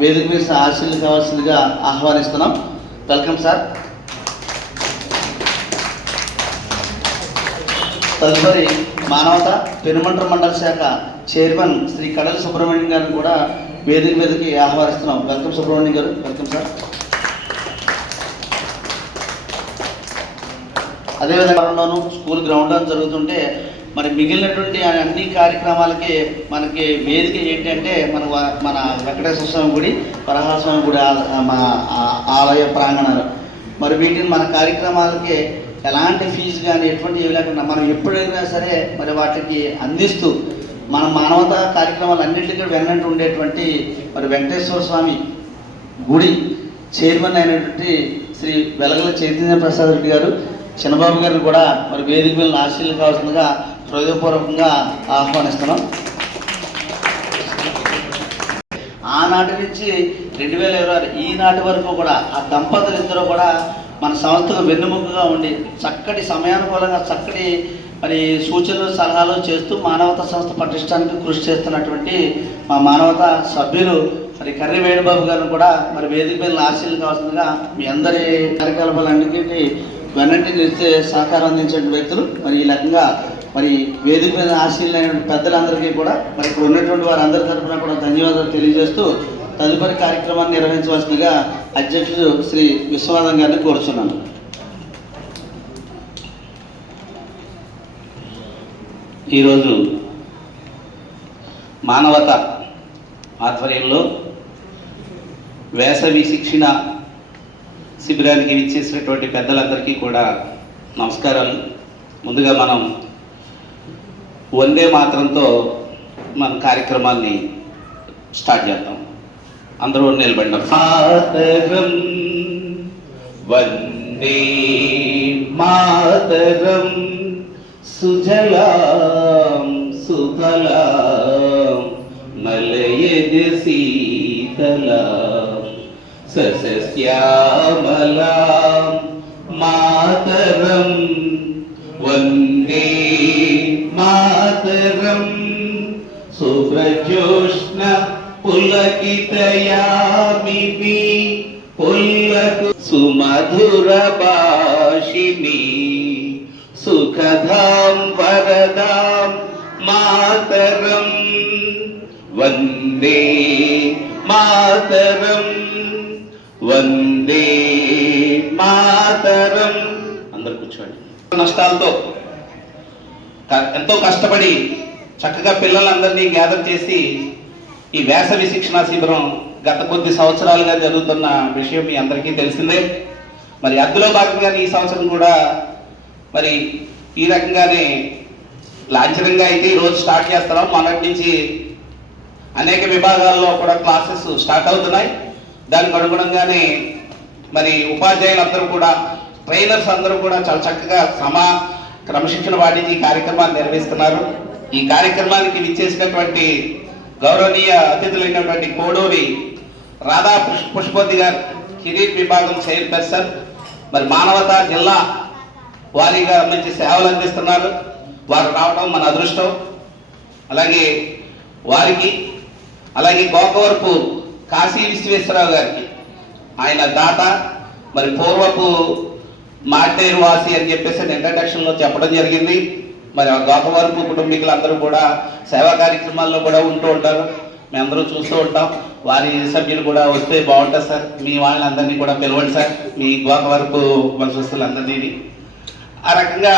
వేదిక మీద ఆశీర్లు కావాల్సిందిగా ఆహ్వానిస్తున్నాం. Welcome sir. తదుపరి మానవత పెనుమంట్ర మండల శాఖ చైర్మన్ శ్రీ కడలి సుబ్రహ్మణ్యం గారిని కూడా వేదిక మీదకి ఆహ్వానిస్తున్నాం. వెల్కమ్ సుబ్రహ్మణ్యం గారు. Welcome sir. అదేవిధంగా స్కూల్ గ్రౌండ్లో జరుగుతుంటే మరి మిగిలినటువంటి అన్ని కార్యక్రమాలకి మనకి వేదిక ఏంటంటే మన వెంకటేశ్వర స్వామి గుడి, వరహాల స్వామి గుడి ఆలయ ప్రాంగణాలు. మరి వీటిని మన కార్యక్రమాలకి ఎలాంటి ఫీజు కానీ ఎటువంటి ఏమి లేకుండా మనం ఎప్పుడైనా సరే మరి వాటికి అందిస్తూ మన మానవతా కార్యక్రమాలు అన్నింటికీ వెన్నట్టు ఉండేటువంటి మరి వెంకటేశ్వర స్వామి గుడి చైర్మన్ అయినటువంటి శ్రీ వెలగల చైతన్య ప్రసాద్ రెడ్డి గారు, చిన్నబాబు గారిని కూడా మరి వేదిక మీద ఆశీర్లు కావాల్సిందిగా హృదయపూర్వకంగా ఆహ్వానిస్తున్నాం. ఆనాటి నుంచి 2026 ఈనాటి వరకు కూడా ఆ దంపతులు ఇద్దరు కూడా మన సంస్థకు వెన్నుముకగా ఉండి చక్కటి సమయానుకూలంగా చక్కటి మరి సూచనలు సలహాలు చేస్తూ మానవతా సంస్థ పటిష్టానికి కృషి చేస్తున్నటువంటి మా మానవతా సభ్యులు మరి కర్రి వేణుబాబు గారిని కూడా మరి వేదిక మీద ఆశీర్లు కావాల్సిందిగా మీ అందరి కార్యకలాపాలన్నింటినీ వెన్నట్టు చేస్తే సహకారం అందించే వ్యక్తులు మరి ఈ రకంగా మరి వేదిక మీద ఆశీర్లైన పెద్దలందరికీ కూడా మరి ఇక్కడ ఉన్నటువంటి వారందరి తరఫున కూడా ధన్యవాదాలు తెలియజేస్తూ తదుపరి కార్యక్రమాన్ని నిర్వహించవలసిందిగా అధ్యక్షుడు శ్రీ విశ్వనాథం గారిని కోరుచున్నాను. ఈరోజు మానవత ఆధ్వర్యంలో వేసవి శిక్షణ శిబిరానికి విచ్చేసినటువంటి పెద్దలందరికీ కూడా నమస్కారాలు. ముందుగా మనం వందే మాత్రంతో మన కార్యక్రమాన్ని స్టార్ట్ చేద్దాం. అందరూ నిలబడి మాతరం వందే మాతరం సుజలాం సుఫలాం మలయజ శీతలాం సస్యశ్యామలాం మాతరం వందే మాతరం శుభ్రజోష్ణ పులకితయామిని పుల్లకు సుమధుర భాషిణి సుఖదాం వరదాం మాతరం వందే మాతరం వందే మాతరం. అందరు కూర్చోండి. నష్టాలతో ఎంతో కష్టపడి చక్కగా పిల్లలందరినీ గ్యాదర్ చేసి ఈ వేసవి శిక్షణ శిబిరం గత కొద్ది సంవత్సరాలుగా జరుగుతున్న విషయం మీ అందరికీ తెలిసిందే. మరి అందులో భాగంగానే ఈ సంవత్సరం కూడా మరి ఈ రకంగానే లాంఛనంగా అయితే ఈరోజు స్టార్ట్ చేస్తున్నాం. మొన్నటి నుంచి అనేక విభాగాల్లో కూడా క్లాసెస్ స్టార్ట్ అవుతున్నాయి. దానికి అనుగుణంగానే మరి ఉపాధ్యాయులందరూ కూడా ట్రైనర్స్ అందరూ కూడా చాలా చక్కగా క్రమశిక్షణ పాటించి ఈ కార్యక్రమాన్ని నిర్వహిస్తున్నారు. ఈ కార్యక్రమానికి విచ్చేసినటువంటి గౌరవనీయ అతిథులైనటువంటి కోడూరి రాధా పుష్పోతి గారు, కిరీట్ విభాగం చైర్పర్సన్, మరి మానవతా జిల్లా వారీగా మంచి సేవలు అందిస్తున్నారు. వారు రావడం మన అదృష్టం. అలాగే వారికి, అలాగే గోకవరపు కాశీ విశ్వేశ్వరరావు గారికి, ఆయన దాత, మరి పూర్వపు మార్టేరు వాసి అని చెప్పేసి ఇంట్రడక్షన్లో చెప్పడం జరిగింది. మరి ఆ గోకవరపు కుటుంబీకులందరూ కూడా సేవా కార్యక్రమాల్లో కూడా ఉంటూ ఉంటారు. మేమందరూ చూస్తూ ఉంటాం. వారి సభ్యులు కూడా వస్తే బాగుంటుంది సార్. మీ వాళ్ళందరినీ కూడా పిలవండి సార్, మీ గోకవరపు వంశస్థులందరినీ. ఆ రకంగా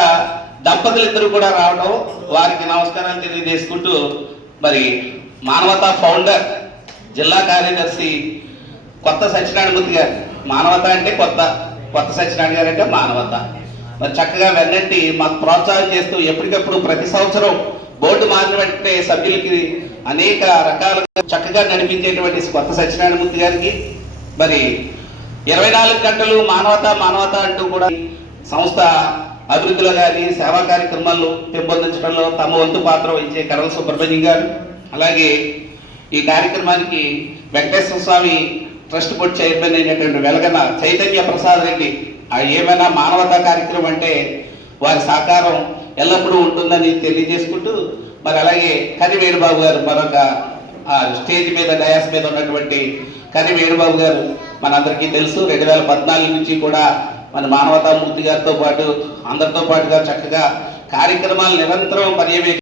దంపతులు ఇద్దరు కూడా రావడం, వారికి నమస్కారాలు తెలియజేసుకుంటూ మరి మానవతా ఫౌండర్ జిల్లా కార్యదర్శి కొత్త సత్యనారాయణమూర్తి గారు, మానవత అంటే కొత్త సత్యనారాయణ గారు అంటే మానవత, మరి చక్కగా వెన్నట్టి మాకు ప్రోత్సాహం చేస్తూ ఎప్పటికప్పుడు ప్రతి సంవత్సరం బోర్డు మారిన వెంటనే సభ్యులకి అనేక రకాలుగా చక్కగా నడిపించేటువంటి కొత్త సత్యనారాయణమూర్తి గారికి, మరి 24 గంటలు మానవత అంటూ కూడా సంస్థ అభివృద్ధిలో కానీ సేవా కార్యక్రమాలు పెంపొందించడంలో తమ వంతు పాత్ర వహించే కడల సుబ్రహ్మణ్యం గారు, అలాగే ఈ కార్యక్రమానికి వెంకటేశ్వర స్వామి ట్రస్ట్ బోర్డు చైర్మన్ అయినటువంటి వెలగన చైతన్య ప్రసాద్ రెడ్డి, ఏమైనా మానవతా కార్యక్రమం అంటే వారి సహకారం ఎల్లప్పుడూ ఉంటుందని తెలియజేసుకుంటూ, మరి అలాగే కర్రి వేణుబాబు గారు మరొక ఆ స్టేజ్ మీద డయాస్ మీద ఉన్నటువంటి కని వేణుబాబు గారు మనందరికీ తెలుసు. 2014 నుంచి కూడా మన మానవతామూర్తి గారితో పాటు అందరితో పాటుగా చక్కగా కార్యక్రమాలు నిరంతరం పర్యవేక్షించారు.